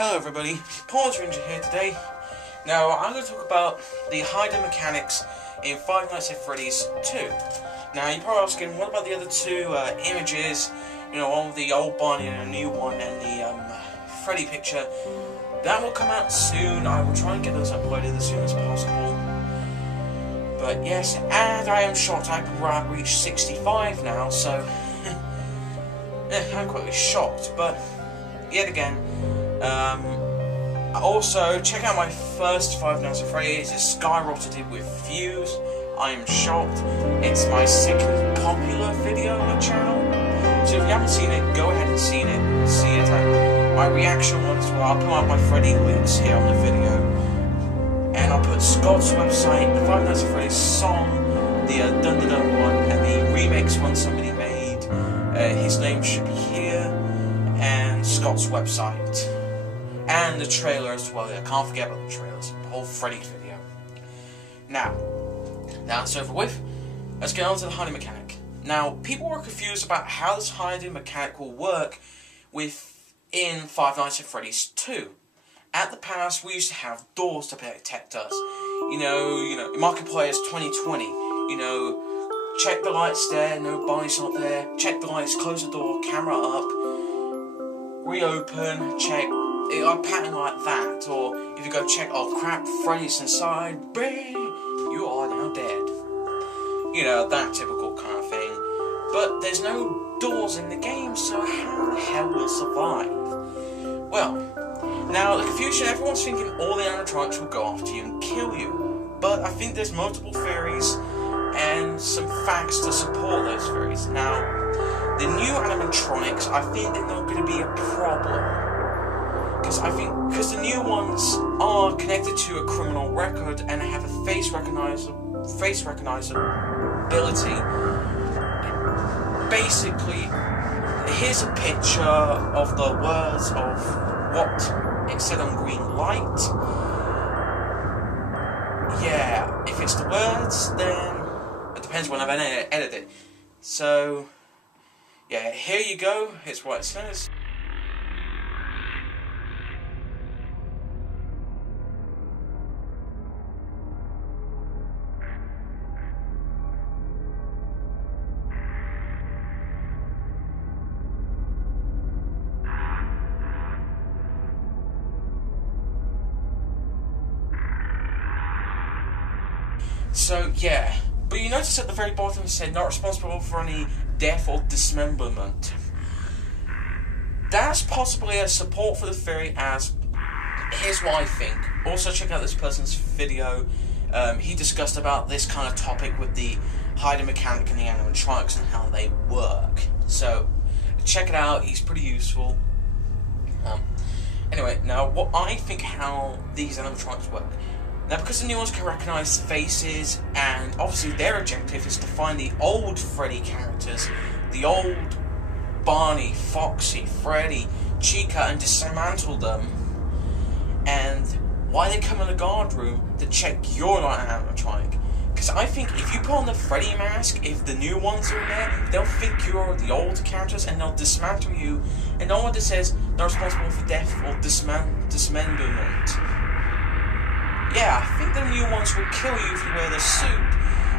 Hello everybody, Polis here today. Now I'm going to talk about the hiding mechanics in Five Nights at Freddy's 2. Now you're probably asking, what about the other two images? You know, one with the old Bonnie and a new one, and the Freddy picture. That will come out soon. I will try and get those uploaded as soon as possible. But yes, and I am shocked I can reach 65 now, so I'm quite shocked, but yet again. Also, check out my first Five Nights at Freddy's. It's skyrocketed with views. I am shocked. It's my second popular video on the channel. So if you haven't seen it, go ahead and see it. My reaction was, well, I'll put out my Freddy links here on the video. And I'll put Scott's website, the Five Nights at Freddy's song, the Dun Dun Dun one, and the remix one somebody made. His name should be here. And Scott's website. And the trailer as well. I can't forget about the trailers. The whole Freddy video. Now it's over with. Let's get on to the hiding mechanic. Now, people were confused about how this hiding mechanic will work within Five Nights at Freddy's 2. At the past, we used to have doors to protect us. You know, Marketplace 2020. You know, check the lights there, no Bonnie's not there. Check the lights, close the door, camera up. Reopen, check, a pattern like that, or if you go check, oh crap, Freddy's inside, bang, you are now dead. You know, that typical kind of thing. But there's no doors in the game, so how the hell will survive? Well, now the confusion, everyone's thinking all the animatronics will go after you and kill you. But I think there's multiple theories and some facts to support those theories. Now, the new animatronics, I think they're not going to be a problem. Because the new ones are connected to a criminal record and have a face recognizability. Basically, here's a picture of the words of what it said on greenlight. Yeah, if it's the words, then it depends when I've edited it. So, yeah, here you go, here's what it says. So, yeah, but you notice at the very bottom it said, not responsible for any death or dismemberment. That's possibly a support for the theory, as here's what I think. Also check out this person's video. He discussed about this kind of topic with the hiding mechanic and the animatronics and how they work. So check it out, he's pretty useful. Anyway, now what I think how these animatronics work. Now, because the new ones can recognize faces, and obviously their objective is to find the old Freddy characters, the old Barney, Foxy, Freddy, Chica, and dismantle them. And why they come in the guard room to check you're not an animatronic. Because I think if you put on the Freddy mask, if the new ones are in there, they'll think you're the old characters and they'll dismantle you. And no one that says they're responsible for death or dismemberment. Yeah, I think the new ones will kill you if you wear the suit.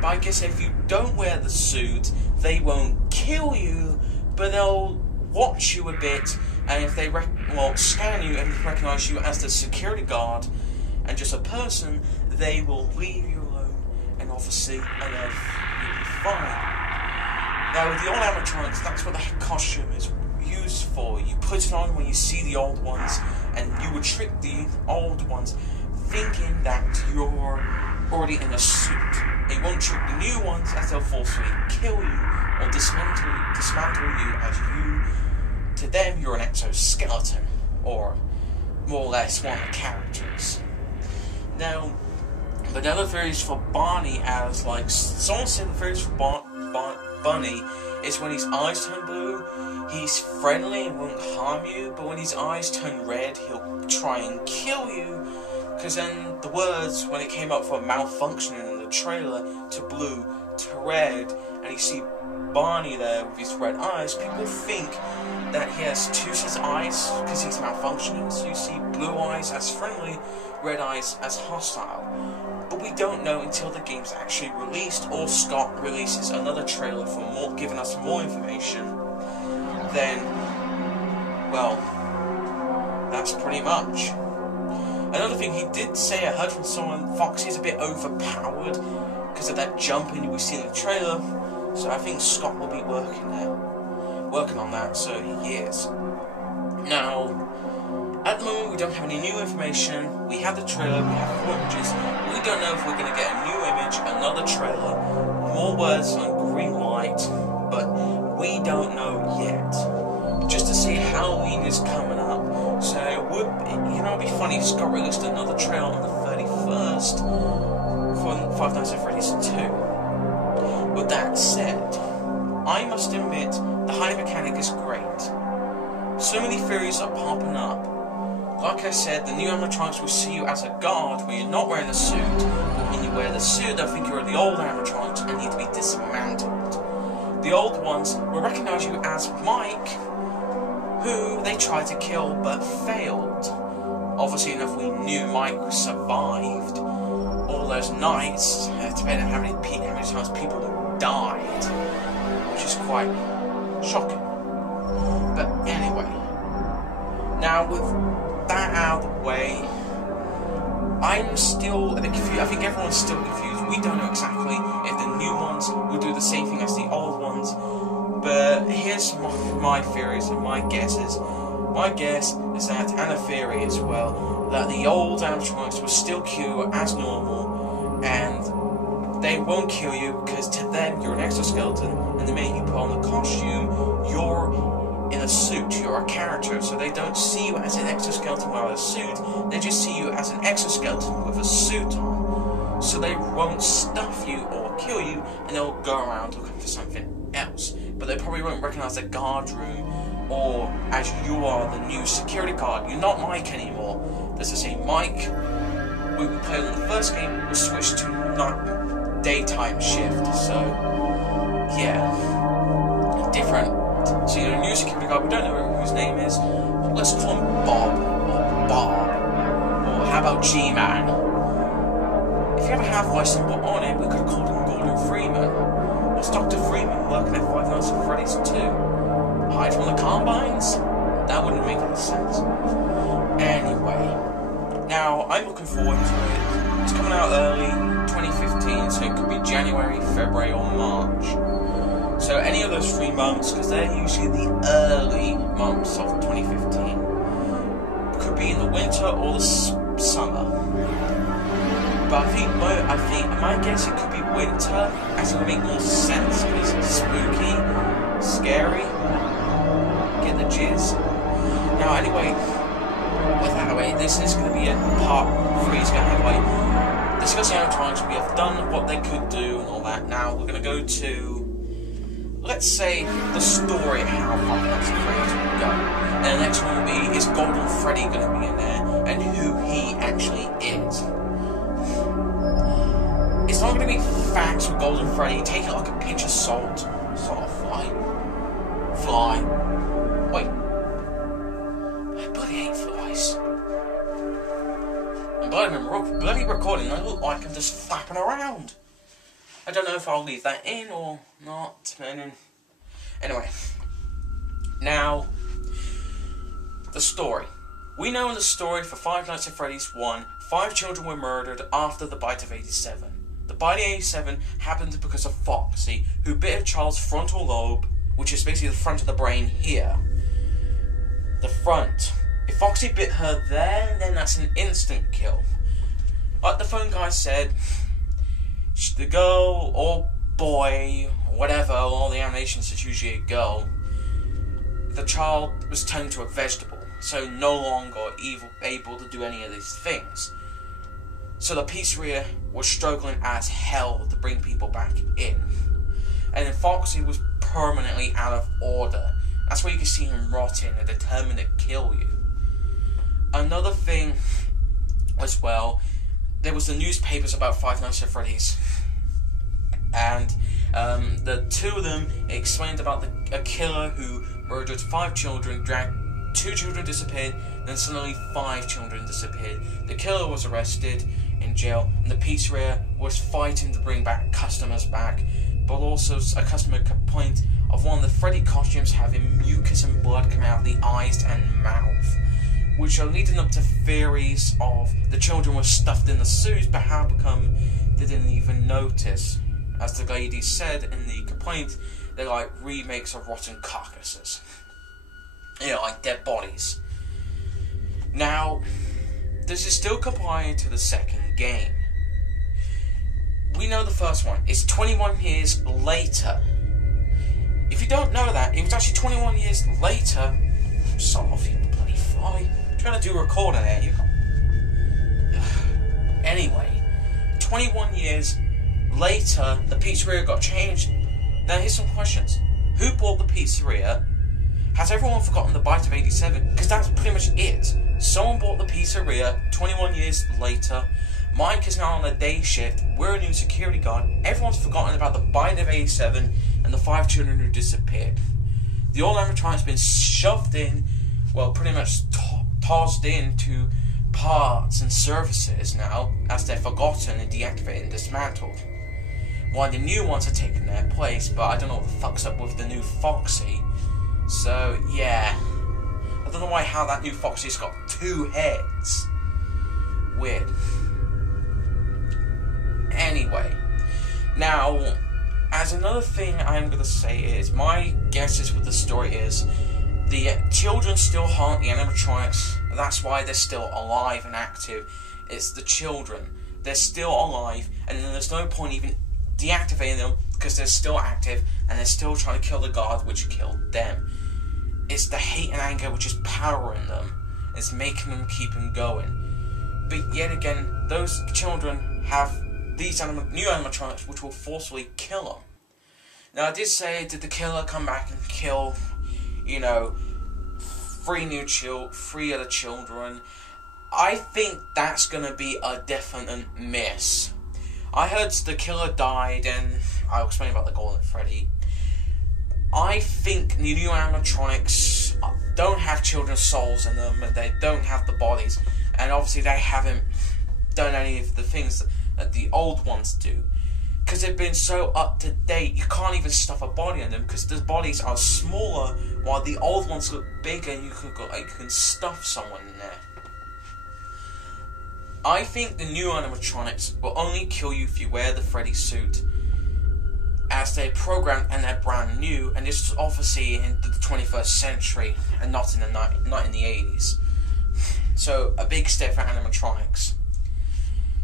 But I guess if you don't wear the suit, they won't kill you, but they'll watch you a bit, and if they scan you and recognize you as the security guard and just a person, they will leave you alone, and obviously you'll be fine. Now with the old animatronics, that's what the costume is used for. You put it on when you see the old ones, and you would trick the old ones thinking that you're already in a suit. It won't trick the new ones, as they'll forcefully kill you or dismantle you, as to them you're an exoskeleton, or more or less one of the characters. Now, but the other theories for Barney, as like someone said, the theories for Bunny is when his eyes turn blue, he's friendly and won't harm you, but when his eyes turn red, he'll try and kill you. Because then the words, when it came up for malfunctioning in the trailer, to blue, to red, and you see Barney there with his red eyes, people think that he has two sets of eyes because he's malfunctioning. So you see blue eyes as friendly, red eyes as hostile. But we don't know until the game's actually released, or Scott releases another trailer for more, giving us more information. Then, well, that's pretty much. Another thing he did say, I heard from someone, Foxy's a bit overpowered because of that jumping we see in the trailer. So I think Scott will be working on that. So he is. Now, at the moment we don't have any new information. We have the trailer, we have 4 images. We don't know if we're going to get a new image, another trailer, more words on greenlight, but we don't know yet. Just to see Halloween is coming up. So it would, it'd be funny if Scott released another trailer on the 31st for Five Nights at Freddy's 2. With that said, I must admit, the high mechanic is great. So many theories are popping up. Like I said, the new animatronics will see you as a guard when you're not wearing a suit, but when you wear the suit, they'll think you're the old animatronics and need to be dismantled. The old ones will recognize you as Mike, who they tried to kill but failed. Obviously enough, we knew Mike survived all those nights, depending on how many times people died, which is quite shocking. But anyway, now with that out of the way, I'm still a bit confused. I think everyone's still confused. We don't know exactly if the new ones will do the same thing as the old ones. But here's my theories and my guesses. My guess is that, and a theory as well, that the old animatronics will still kill you as normal, and they won't kill you because to them you're an exoskeleton, and the minute you put on the costume, you're in a suit, you're a character, so they don't see you as an exoskeleton without a suit, they just see you as an exoskeleton with a suit on. So they won't stuff you or kill you, and they'll go around looking for something else. But they probably won't recognize the guard room, or as you are the new security guard. You're not Mike anymore. There's the same Mike we played in the first game was switched to daytime shift. So yeah, different. So you're a new security guard. We don't know who his name is. Let's call him Bob or Bob, or how about G-Man? If you have a Half-Life symbol on it, we could have called him Gordon Freeman. Was Dr. Freeman working at Five Nights at Freddy's 2? Hide from the Combines? That wouldn't make any sense. Anyway, now I'm looking forward to it. It's coming out early, 2015, so it could be January, February, or March. So any of those 3 months, because they're usually the early months of 2015. Could be in the winter or the summer. But I think my guess it could be winter, as it would make more sense because it's spooky, scary, get the jizz. Now anyway, with that away, this is going to be a part 3. It's going to have like discussing animatronics. We have done what they could do and all that. Now we're going to go to, let's say, the story of how Five Nights at Freddy's will go. And the next one will be, is Golden Freddy going to be in there, and who he actually is. It's not going to be facts with Golden Freddy. Take it like a pinch of salt. Sort of fly. Wait. I bloody hate flies. I'm bloody recording. I look like I'm just flapping around. I don't know if I'll leave that in or not. Anyway. Now, the story. We know in the story for Five Nights at Freddy's 1, 5 children were murdered after the bite of 87. The bite of 87 happened because of Foxy, who bit a child's frontal lobe, which is basically the front of the brain here. The front. If Foxy bit her there, then that's an instant kill. Like the phone guy said, the girl or boy, whatever, all the animations is usually a girl, the child was turned into a vegetable, so no longer able to do any of these things. So the pizzeria was struggling as hell to bring people back in. And then Foxy was permanently out of order. That's why you can see him rotting and determined to kill you. Another thing as well, there was the newspapers about Five Nights at Freddy's. And The two of them explained about a killer who murdered 5 children, dragged 2 children disappeared, then suddenly 5 children disappeared. The killer was arrested in jail, and the pizzeria was fighting to bring back customers back, but also a customer complained of one of the Freddy costumes having mucus and blood coming out of the eyes and mouth, which are leading up to theories of the children were stuffed in the suits, but how come they didn't even notice. As the lady said in the complaint, they're like remakes of rotten carcasses. You know, like dead bodies. Now, this is still compliant to the second game. We know the first one. It's 21 years later. If you don't know that, it was actually 21 years later. Son of you bloody fly. I'm trying to do a recording there. You can't. Anyway, 21 years later, the pizzeria got changed. Now, here's some questions. Who bought the pizzeria? Has everyone forgotten the bite of 87? Because that's pretty much it. Someone bought the pizzeria 21 years later. Mike is now on a day shift. We're a new security guard. Everyone's forgotten about the bite of 87 and the 5 children who disappeared. The old animatronic's been shoved in, well, pretty much tossed into parts and services now, as they're forgotten and deactivated and dismantled. While the new ones are taking their place, but I don't know what the fuck's up with the new Foxy. So, yeah. I don't know how that new Foxy's got 2 heads. Weird. Anyway. Now, as another thing I'm going to say is, my guesses with the story is, the children still haunt the animatronics. That's why they're still alive and active. It's the children. They're still alive, and then there's no point even deactivating them, because they're still active, and they're still trying to kill the guard which killed them. It's the hate and anger which is powering them. It's making them keep on going. But yet again, those children have these new animatronics which will forcefully kill them. Now, I did say, did the killer come back and kill, you know, 3 other children? I think that's going to be a definite miss. I heard the killer died, and I'll explain about the Golden Freddy. I think the new animatronics don't have children's souls in them, and they don't have the bodies, and obviously they haven't done any of the things that the old ones do. Because they've been so up to date, you can't even stuff a body in them, because the bodies are smaller, while the old ones look bigger, and you can stuff someone in there. I think the new animatronics will only kill you if you wear the Freddy suit, as they're programmed and they're brand new, and this is obviously in the 21st century and not in the 80s. So a big step for animatronics.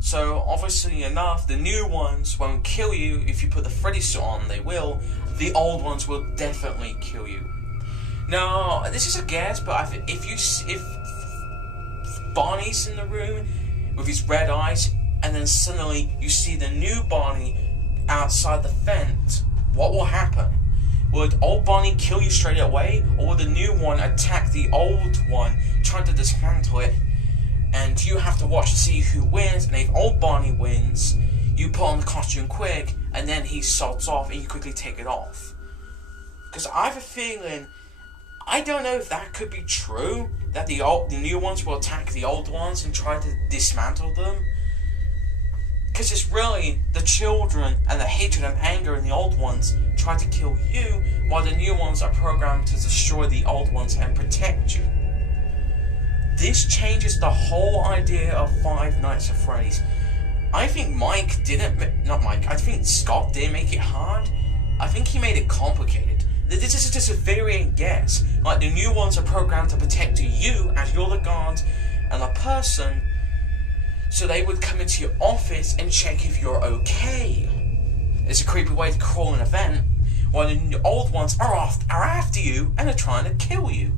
So obviously enough, the new ones won't kill you. If you put the Freddy suit on, they will. The old ones will definitely kill you. Now, this is a guess, but if Barney's in the room with his red eyes, and then suddenly you see the new Barney outside the fence, what will happen? Would old Barney kill you straight away, or would the new one attack the old one, trying to dismantle it, and you have to watch to see who wins? And if old Barney wins, you put on the costume quick, and then he salts off, and you quickly take it off. Because I have a feeling, I don't know if that could be true, that the new ones will attack the old ones and try to dismantle them. Because it's really the children and the hatred and anger in the old ones try to kill you, while the new ones are programmed to destroy the old ones and protect you. This changes the whole idea of Five Nights at Freddy's. I think I think Scott didn't make it hard. I think he made it complicated. This is just a theory and guess. Like, the new ones are programmed to protect you as you're the guard and the person, so they would come into your office and check if you're okay. It's a creepy way to call an event, while the old ones are after you and are trying to kill you.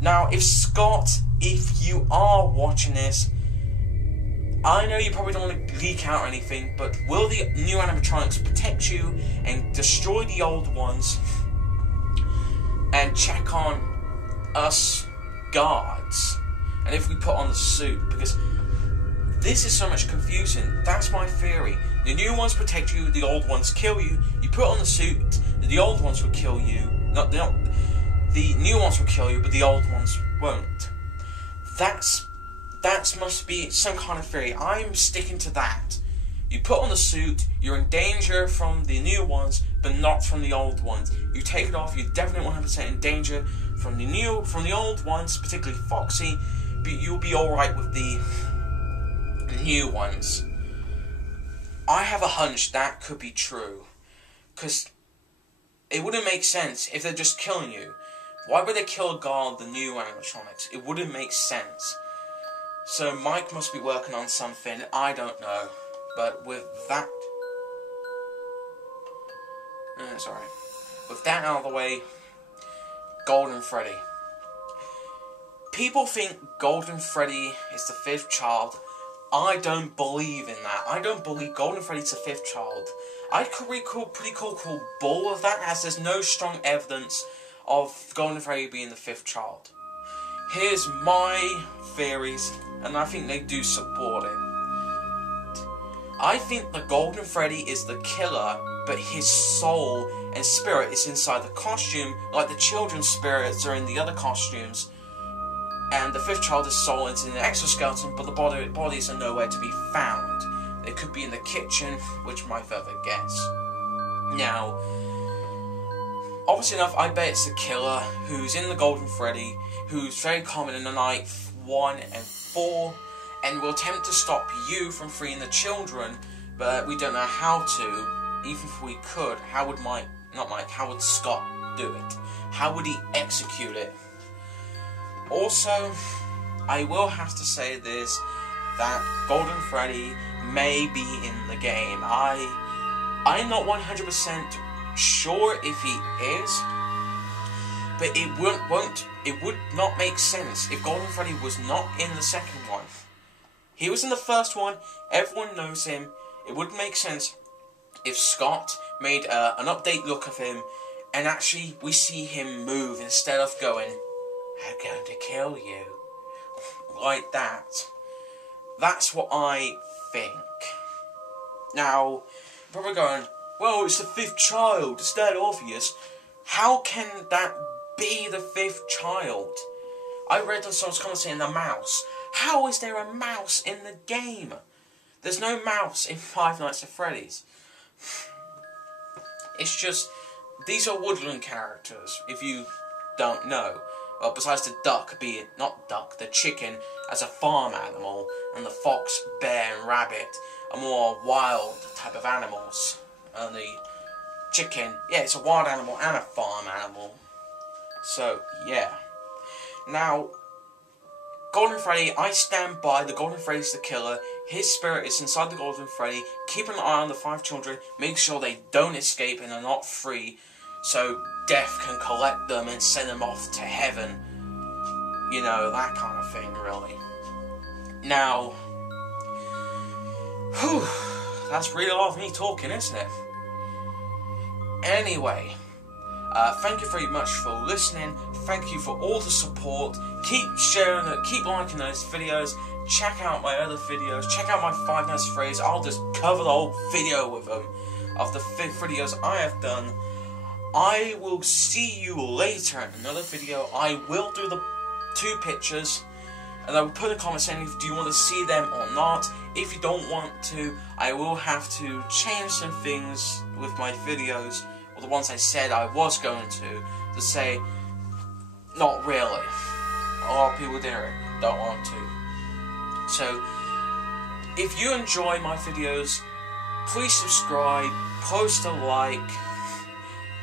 Now, if you are watching this, I know you probably don't want to leak out or anything, but will the new animatronics protect you and destroy the old ones and check on us guards? And if we put on the suit, because this is so much confusing. That's my theory. The new ones protect you, the old ones kill you. You put on the suit, the old ones will kill you. The new ones will kill you, but the old ones won't. That must be some kind of theory. I'm sticking to that. You put on the suit, you're in danger from the new ones, but not from the old ones. You take it off, you're definitely 100% in danger from the old ones, particularly Foxy, but you'll be alright with the new ones. I have a hunch that could be true, because it wouldn't make sense if they're just killing you. Why would they kill God, the new animatronics? It wouldn't make sense. So Mike must be working on something, I don't know. But with that... With that out of the way, Golden Freddy. People think Golden Freddy is the 5th child. I don't believe in that. I don't believe Golden Freddy's the 5th child. I could pretty cool bull with that, as there's no strong evidence of Golden Freddy being the 5th child. Here's my theories, and I think they do support it. I think the Golden Freddy is the killer, but his soul and spirit is inside the costume, like the children's spirits are in the other costumes. And the 5th child's soul is in the exoskeleton, but the bodies are nowhere to be found. They could be in the kitchen, which is my further guess. Now, obviously enough, I bet it's the killer who's in the Golden Freddy, who's very common in the night 1 and 4, and will attempt to stop you from freeing the children, but we don't know how to. Even if we could, how would how would Scott do it? How would he execute it? Also, I will have to say this, that Golden Freddy may be in the game. I'm not 100% sure if he is, but it would not make sense if Golden Freddy was not in the second one. He was in the first one, everyone knows him. It would make sense if Scott made an update look of him, and actually we see him move instead of going, "I'm going to kill you," like that. That's what I think. Now, probably going, well, it's the 5th child, it's that obvious. How can that be the 5th child? I read on someone's comment saying the mouse. How is there a mouse in the game? There's no mouse in Five Nights at Freddy's. It's just, these are woodland characters, if you don't know. Well, besides the duck, the chicken as a farm animal, and the fox, bear, and rabbit are more wild type of animals. And the chicken, yeah, it's a wild animal and a farm animal. So, yeah. Now, Golden Freddy, I stand by the Golden Freddy's the killer. His spirit is inside the Golden Freddy. Keep an eye on the 5 children. Make sure they don't escape and are not free, so Death can collect them and send them off to heaven. You know, that kind of thing, really. Now, whew, that's really a lot of me talking, isn't it? Anyway, thank you very much for listening. Thank you for all the support. Keep sharing it, keep liking those videos. Check out my other videos. Check out my Five Nights at Freddy's. I'll just cover the whole video with them of the videos I have done. I will see you later in another video. I will do the 2 pictures, and I will put a comment saying, do you want to see them or not? If you don't want to, I will have to change some things with my videos, or the ones I said I was going to say, not really. A lot of people don't want to. So, if you enjoy my videos, please subscribe, post a like,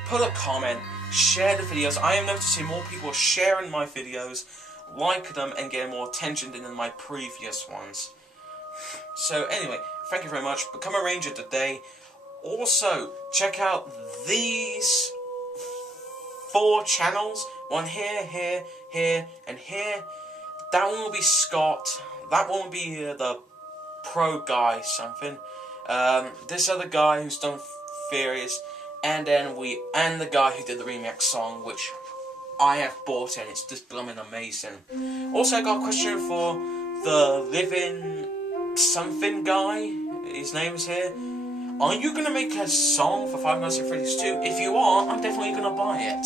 put a comment, share the videos. I am noticing more people are sharing my videos, like them, and getting more attention than in my previous ones. So anyway, thank you very much. Become a ranger today. Also, check out these 4 channels. One here, here, here, and here. That one will be Scott. That one will be the pro guy something. This other guy who's done Furious. And then the guy who did the remix song, which I have bought, and it's just blooming amazing. Also, I got a question for the living something guy. His name is here. Are you going to make a song for Five Nights at Freddy's 2? If you are, I'm definitely going to buy it.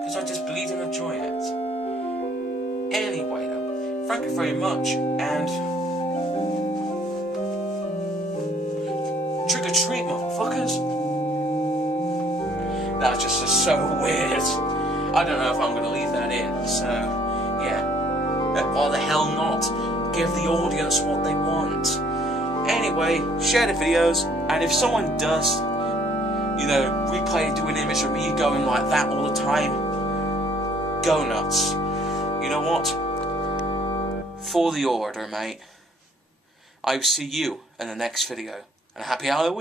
Because I just bleed and enjoy it. Anyway, though, thank you very much, and trick or treat, motherfuckers. That was just so weird. I don't know if I'm going to leave that in, so yeah. Why the hell not? Give the audience what they want. Anyway, share the videos, and if someone does, you know, replay, do an image of me going like that all the time, go nuts. You know what? For the order, mate. I will see you in the next video. And happy Halloween!